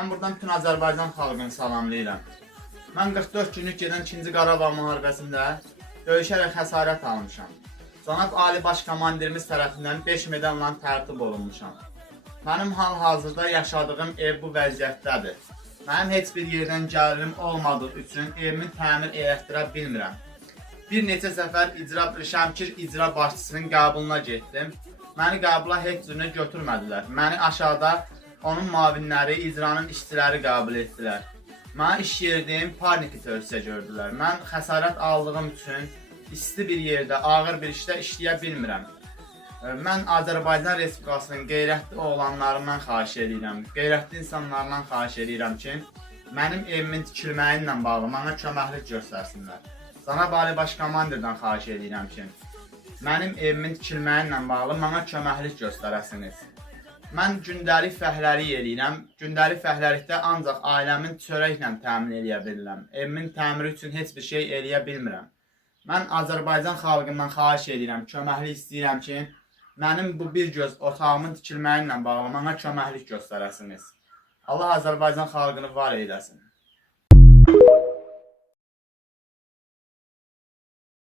Mən buradan bütün Azərbaycan xalqını salamlayıram. Mən 44 günlük gedən 2-ci Qarabağ müharibəsində döyüşərək xəsarət almışam. Cənab Ali Baş Komandirimiz tərəfindən 5 medalla tərtib olunmuşam. Mənim hal-hazırda yaşadığım ev bu vəziyyətdədir. Mənim heç bir yerdən gəlirim olmadığı üçün evimi təmir etdirə bilmirəm. Bir neçə səfər Şəmkir icra başçısının qəbuluna getdim. Məni qəbula heç cürünə götürmədilər. Məni aşağıda onun müavinləri, icranın işçiləri qəbul etdilər. Mənə iş yerdəyim paniki tövsiyə gördülər. Mən xəsarət aldığım üçün isti bir yerdə, ağır bir işdə işləyə bilmirəm. Mən Azərbaycan Respublikasının qeyrətli oğlanlarından xahiş edirəm, qeyrətli insanlardan xahiş edirəm ki, mənim evimin tikilməyi ilə bağlı mənə köməklik göstərsinlər. Cənab Ali Baş Komandirdən xahiş edirəm ki, mənim evimin tikilməyi ilə bağlı mənə köməklik göstərəsiniz. Mən gündəlik fəhləlik edirəm. Gündəlik fəhləlikdə ancaq ailəmin çörəklə təmin edə bilirəm. Evimin təmiri üçün heç bir şey eləyə bilmirəm. Mən Azərbaycan xalqından xahiş edirəm, köməklik istəyirəm ki, mənim bu bir göz otağımın tikilməyi ilə bağlı mənə köməklik göstərəsiniz. Allah Azərbaycan xalqını var eyləsin.